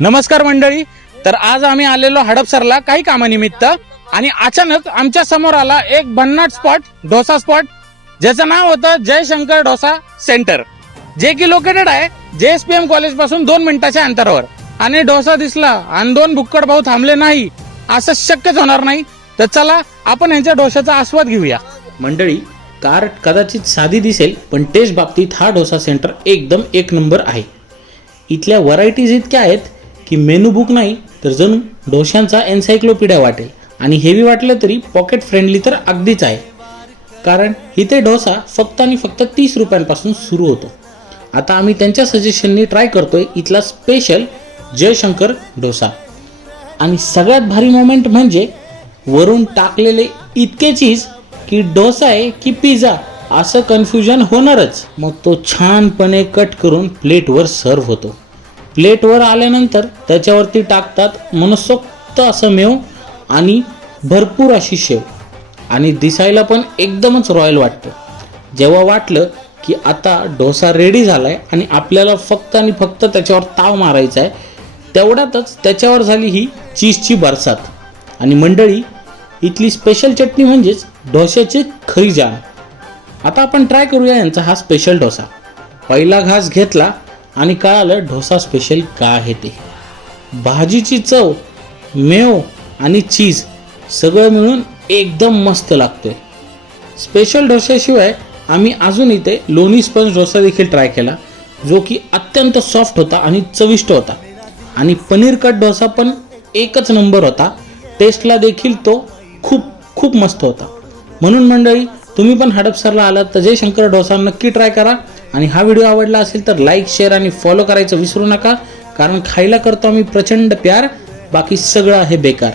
नमस्कार मंडळी. तर आज आम्ही आलेलो हडपसरला काही कामानिमित्त आणि अचानक आमच्या समोर आला एक भन्नाट स्पॉट, डोसा स्पॉट, ज्याचं नाव होतं जयशंकर डोसा सेंटर, जे की लोकेटेड आहे JSPM कॉलेज पासून 2 मिनिटाच्या अंतरावर. आणि डोसा दिसला आणि 2 भुक्कड भाऊ थांबले नाही असं शक्यच होणार नाही. तर चला आपण यांच्या डोशाचा आस्वाद घेऊया. मंडळी, कार कदाचित साधी दिसेल पण टेस्ट बाबतीत हा डोसा सेंटर एकदम एक नंबर आहे. इथल्या व्हरायटीज इतक्या आहेत की मेनू बुक नाही तर जणू डोशांचा एन्सायक्लोपीडिया वाटेल. आणि हेवी वाटलं तरी पॉकेट फ्रेंडली तर अगदीच आहे, कारण इथे डोसा फक्त आणि फक्त 30 रुपयांपासून सुरू होतो. आता आम्ही त्यांच्या सजेशननी ट्राय करतोय इथला स्पेशल जयशंकर डोसा. आणि सगळ्यात भारी मोमेंट म्हणजे वरून टाकलेले इतके चीज की डोसा आहे की पिझ्झा असं कन्फ्युजन होणारच. मग तो छानपणे कट करून प्लेटवर सर्व होतो. प्लेटवर आल्यानंतर त्याच्यावरती टाकतात मनसोक्त असं मेव आणि भरपूर अशी शेव, आणि दिसायला पण एकदमच रॉयल वाटतं. जेव्हा वाटलं की आता डोसा रेडी झालाय आणि आपल्याला फक्त आणि फक्त त्याच्यावर ताव मारायचा आहे, तेवढ्यातच त्याच्यावर झाली ही चीजची बरसात. आणि मंडळी, इथली स्पेशल चटणी म्हणजेच डोश्याची खरी जान. आता आपण ट्राय करूया यांचा हा स्पेशल डोसा. पहिला घास घेतला आणि कळालं डोसा स्पेशल का आहे ते. भाजीची चव, मेव आणि चीज सगळं मिळून एकदम मस्त लागतोय. स्पेशल डोश्याशिवाय आम्ही अजून इथे लोणी स्पंज डोसा देखील ट्राय केला, जो की अत्यंत सॉफ्ट होता आणि चविष्ट होता. आणि पनीर कट डोसा पण एकच नंबर होता. टेस्टला देखील तो खूप खूप मस्त होता. म्हणून मंडळी, तुम्ही पण हडपसरला आलात तर जयशंकर डोसा नक्की ट्राय करा. आणि हा व्हिडिओ आवडला असेल तर लाईक, शेअर आणि फॉलो करायचं विसरू नका, कारण खायला करतो आम्ही प्रचंड प्यार, बाकी सगळं आहे बेकार.